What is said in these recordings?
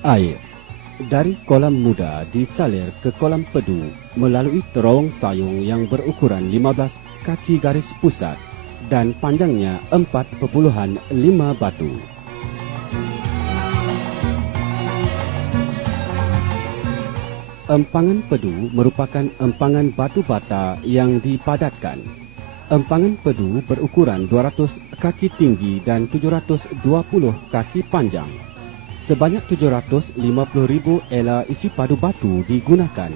Air dari kolam muda disalir ke kolam pedu melalui terowong sayung yang berukuran 15 kaki garis pusat dan panjangnya 4,5 batu. Empangan pedu merupakan empangan batu bata yang dipadatkan. Empangan pedu berukuran 200 kaki tinggi dan 720 kaki panjang. Sebanyak 750,000 ela isi padu batu digunakan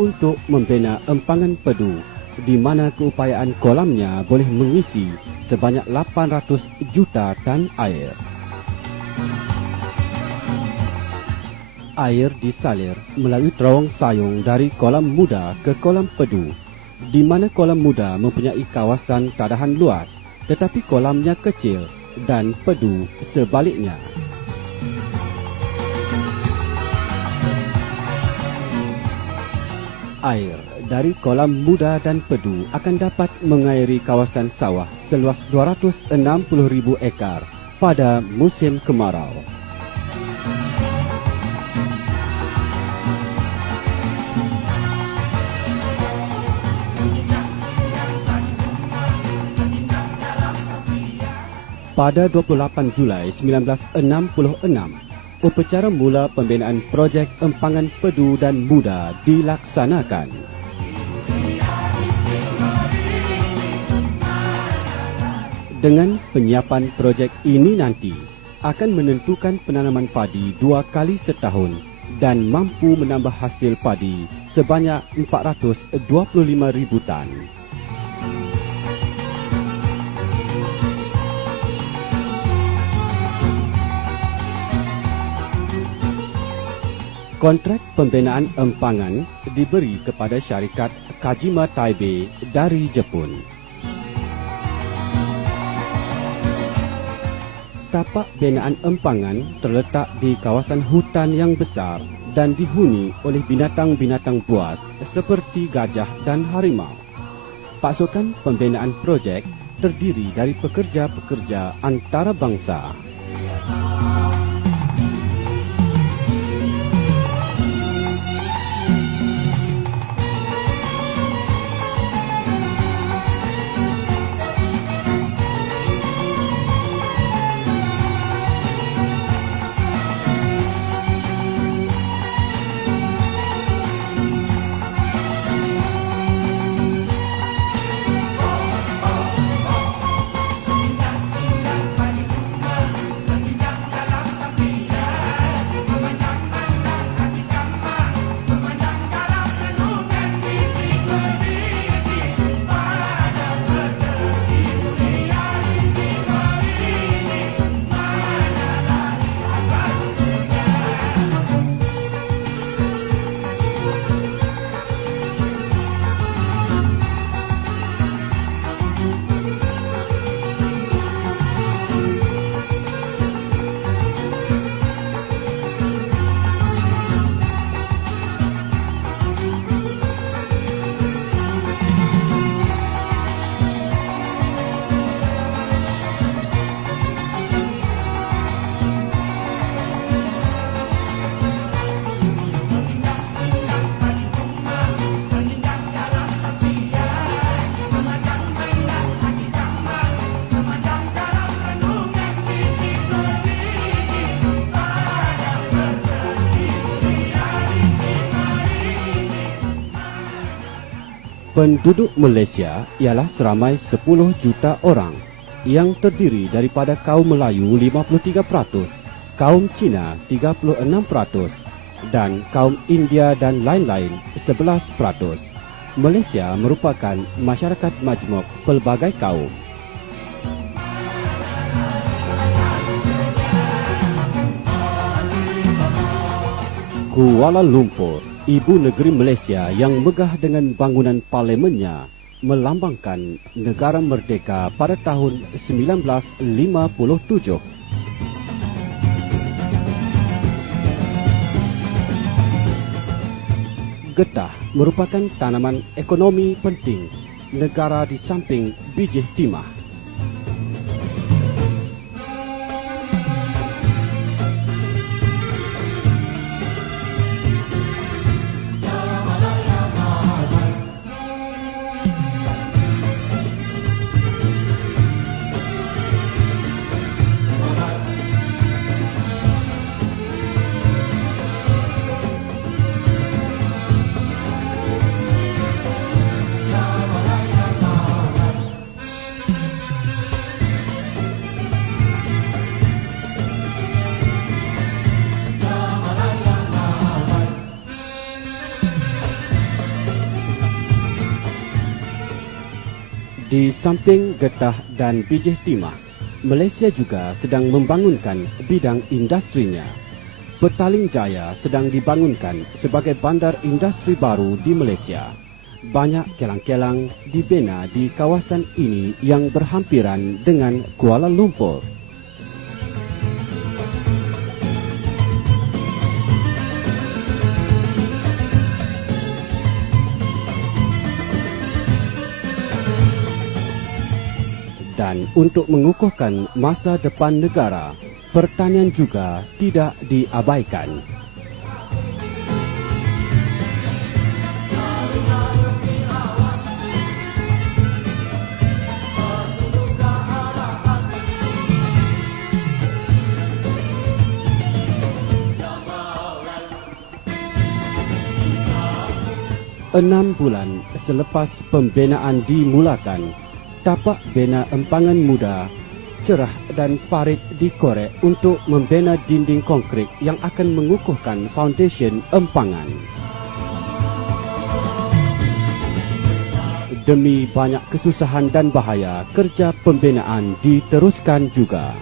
untuk membina empangan pedu, di mana keupayaan kolamnya boleh mengisi sebanyak 800 juta tan air. Air disalir melalui terowong sayung dari kolam muda ke kolam pedu, di mana kolam muda mempunyai kawasan tadahan luas, tetapi kolamnya kecil dan pedu sebaliknya. Air dari kolam muda dan pedu akan dapat mengairi kawasan sawah seluas 260,000 ekar pada musim kemarau. Pada 28 Julai 1966, upacara mula pembinaan projek empangan pedu dan muda dilaksanakan. Dengan penyiapan projek ini nanti akan menentukan penanaman padi 2 kali setahun dan mampu menambah hasil padi sebanyak 425,000 tan. Kontrak pembinaan empangan diberi kepada syarikat Kajima Taibei dari Jepun. Tapak binaan empangan terletak di kawasan hutan yang besar dan dihuni oleh binatang-binatang buas seperti gajah dan harimau. Pasukan pembinaan projek terdiri dari pekerja-pekerja antarabangsa. Penduduk Malaysia ialah seramai 10 juta orang yang terdiri daripada kaum Melayu 53%, kaum Cina 36% dan kaum India dan lain-lain 11%. Malaysia merupakan masyarakat majmuk pelbagai kaum. Kuala Lumpur, ibu negeri Malaysia yang megah dengan bangunan parlimennya, melambangkan negara merdeka pada tahun 1957. Getah merupakan tanaman ekonomi penting negara di samping biji timah. Di samping getah dan bijih timah, Malaysia juga sedang membangunkan bidang industrinya. Petaling Jaya sedang dibangunkan sebagai bandar industri baru di Malaysia. Banyak kelang-kelang dibina di kawasan ini yang berhampiran dengan Kuala Lumpur. Dan untuk mengukuhkan masa depan negara, pertanian juga tidak diabaikan. Enam bulan selepas pembinaan dimulakan, tapak bina empangan muda cerah dan parit dikorek untuk membina dinding konkrit yang akan mengukuhkan foundation empangan. Demi banyak kesusahan dan bahaya, kerja pembinaan diteruskan juga.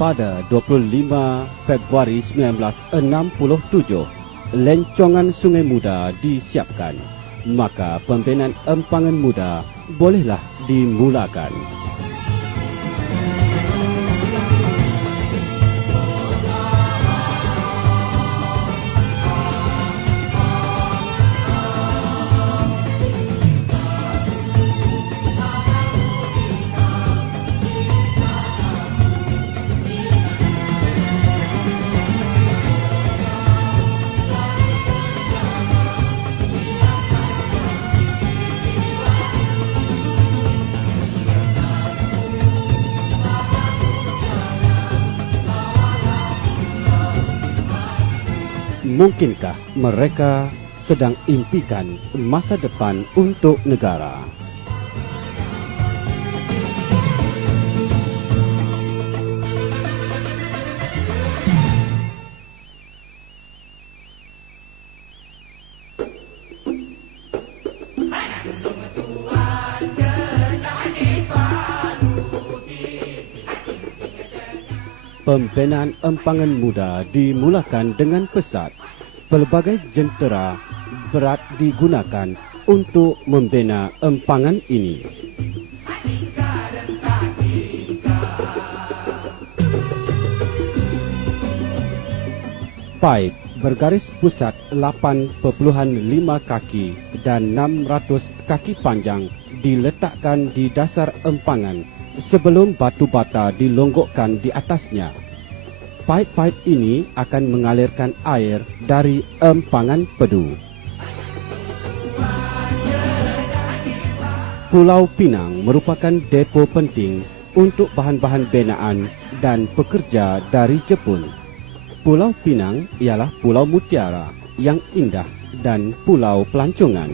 Pada 25 Februari 1967, lencongan Sungai Muda disiapkan. Maka pembinaan empangan muda bolehlah dimulakan. Mungkinkah mereka sedang impikan masa depan untuk negara? Pembinaan empangan muda dimulakan dengan pesat. Pelbagai jentera berat digunakan untuk membina empangan ini. Pipe bergaris pusat 8.5 kaki dan 600 kaki panjang diletakkan di dasar empangan sebelum batu bata dilonggokkan di atasnya. Pipe-pipe ini akan mengalirkan air dari empangan pedu. Pulau Pinang merupakan depo penting untuk bahan-bahan binaan dan pekerja dari Jepun. Pulau Pinang ialah Pulau Mutiara yang indah dan Pulau Pelancongan.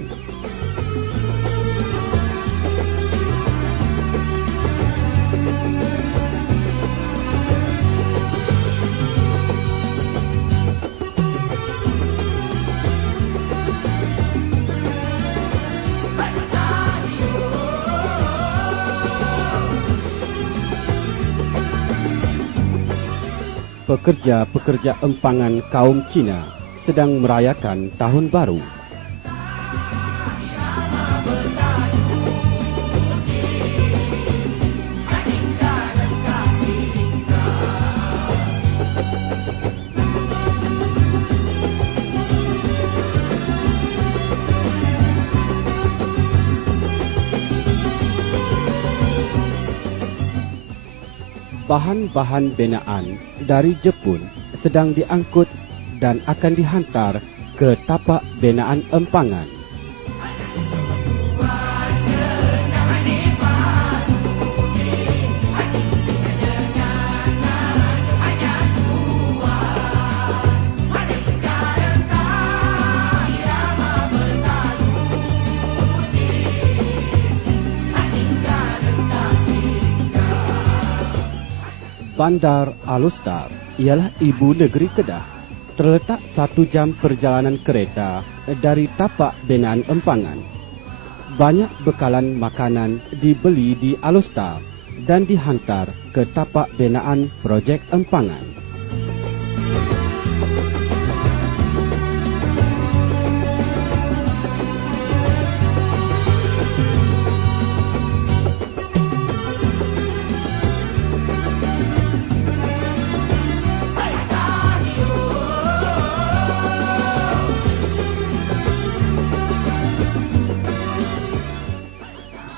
Pekerja-pekerja empangan kaum Cina sedang merayakan Tahun Baru. Bahan-bahan binaan dari Jepun sedang diangkut dan akan dihantar ke tapak binaan empangan. Bandar Alor ialah ibu negeri Kedah. Terletak 1 jam perjalanan kereta dari tapak binaan empangan. Banyak bekalan makanan dibeli di Alor dan dihantar ke tapak binaan projek empangan.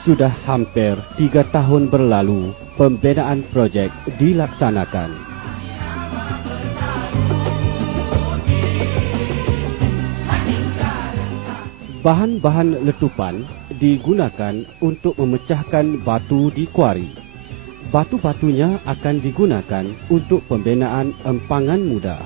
Sudah hampir 3 tahun berlalu pembinaan projek dilaksanakan. Bahan-bahan letupan digunakan untuk memecahkan batu di kuari. Batu-batunya akan digunakan untuk pembinaan empangan muda.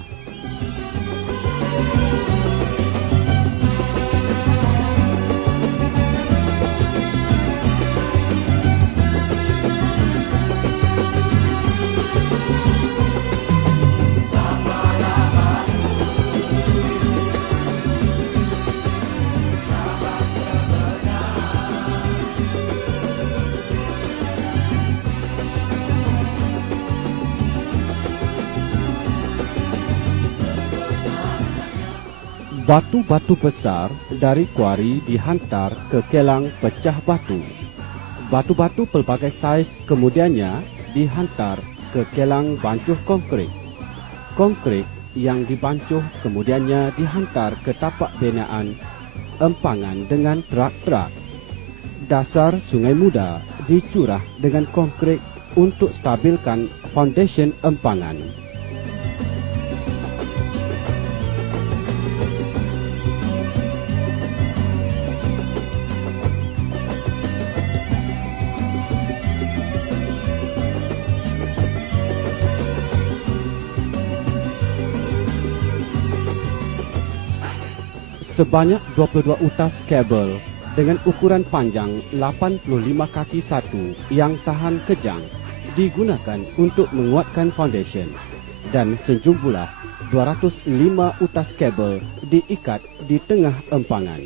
Batu-batu besar dari kuari dihantar ke kelang pecah batu. Batu-batu pelbagai saiz kemudiannya dihantar ke kelang bancuh konkrit. Konkrit yang dibancuh kemudiannya dihantar ke tapak binaan empangan dengan trak-trak. Dasar Sungai Muda dicurah dengan konkrit untuk stabilkan foundation empangan. Sebanyak 22 utas kabel dengan ukuran panjang 85 kaki satu yang tahan kejang digunakan untuk menguatkan foundation dan sejumlah 205 utas kabel diikat di tengah empangan.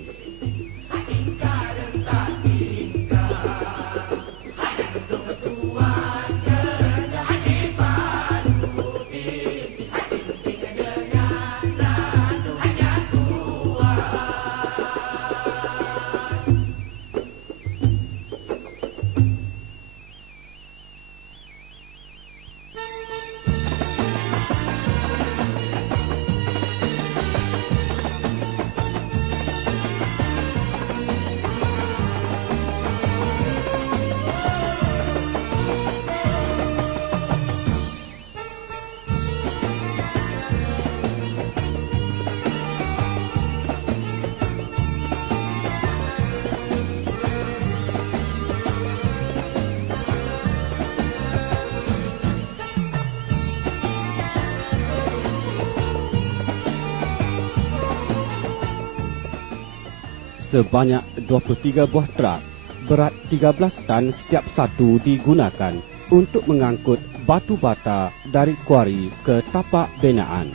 sebanyak 23 buah trak berat 13 tan setiap satu digunakan untuk mengangkut batu bata dari kuari ke tapak binaan.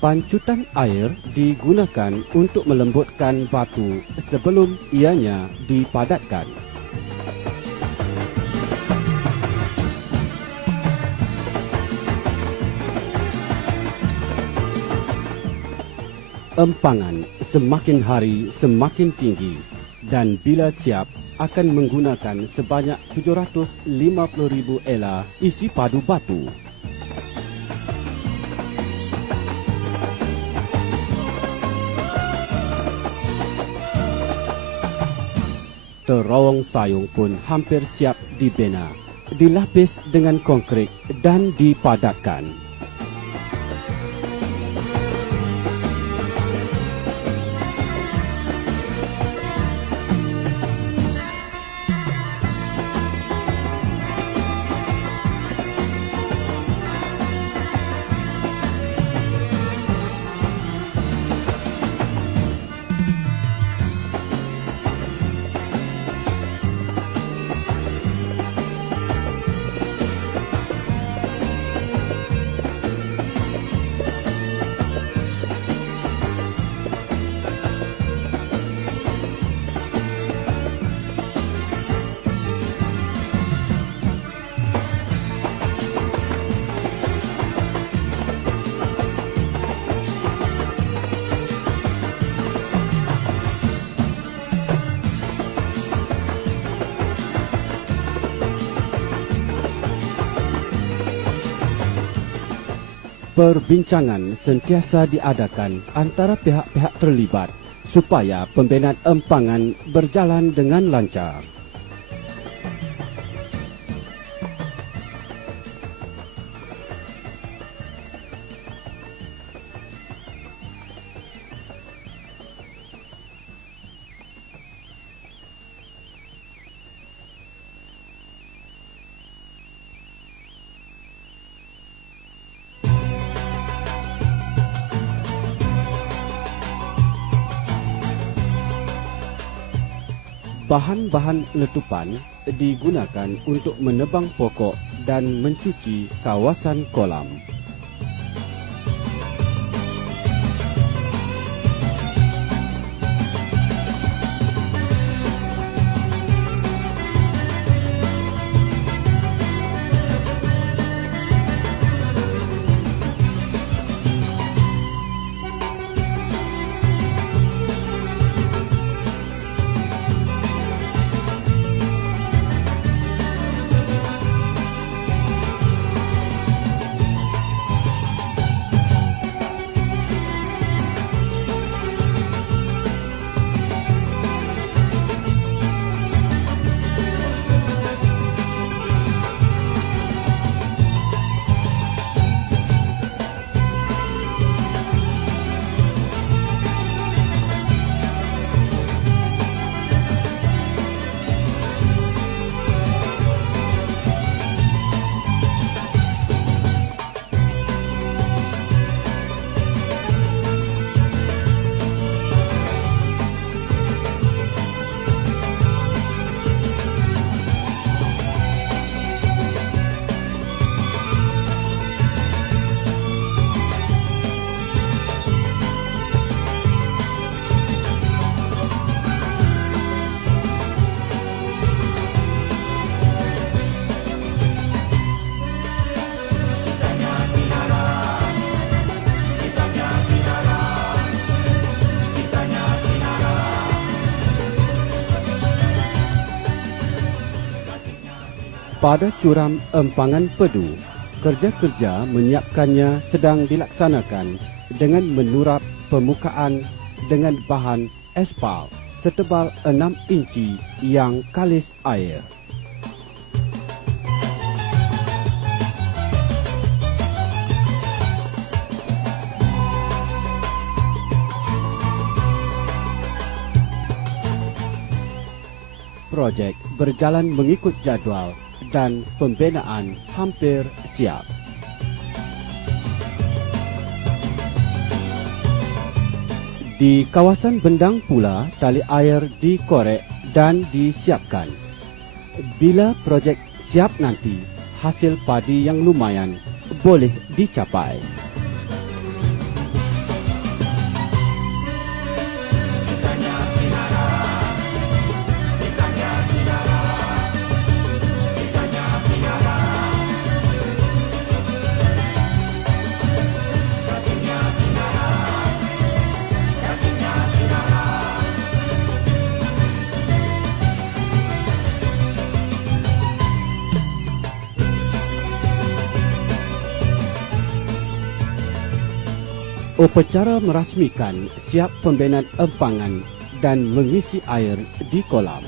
Pancutan air digunakan untuk melembutkan batu sebelum ianya dipadatkan. Empangan semakin hari semakin tinggi dan bila siap akan menggunakan sebanyak 750,000 ela isi padu batu. Terowong sayung pun hampir siap dibina, dilapis dengan konkrit dan dipadatkan. Perbincangan sentiasa diadakan antara pihak-pihak terlibat supaya pembinaan empangan berjalan dengan lancar. Bahan-bahan letupan digunakan untuk menebang pokok dan mencuci kawasan kolam. Pada curam empangan pedu, kerja-kerja menyiapkannya sedang dilaksanakan dengan menurap permukaan dengan bahan aspal setebal 6 inci yang kalis air. Projek berjalan mengikut jadual dan pembinaan hampir siap. Di kawasan Bendang pula, tali air dikorek dan disiapkan. Bila projek siap nanti, hasil padi yang lumayan boleh dicapai. Upacara merasmikan siap pembinaan empangan dan mengisi air di kolam.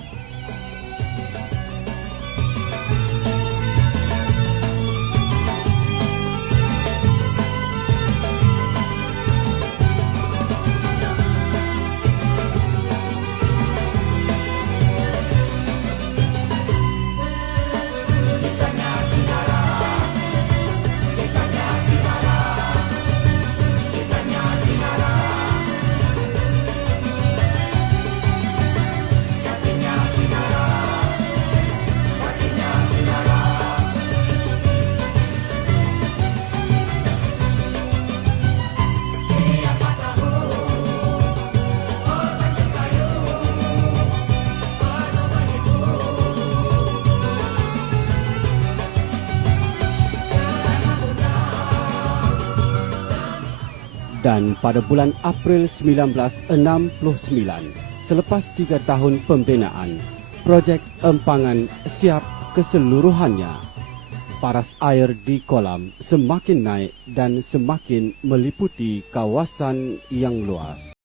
Dan pada bulan April 1969, selepas 3 tahun pembinaan, projek empangan siap keseluruhannya. Paras air di kolam semakin naik dan semakin meliputi kawasan yang luas.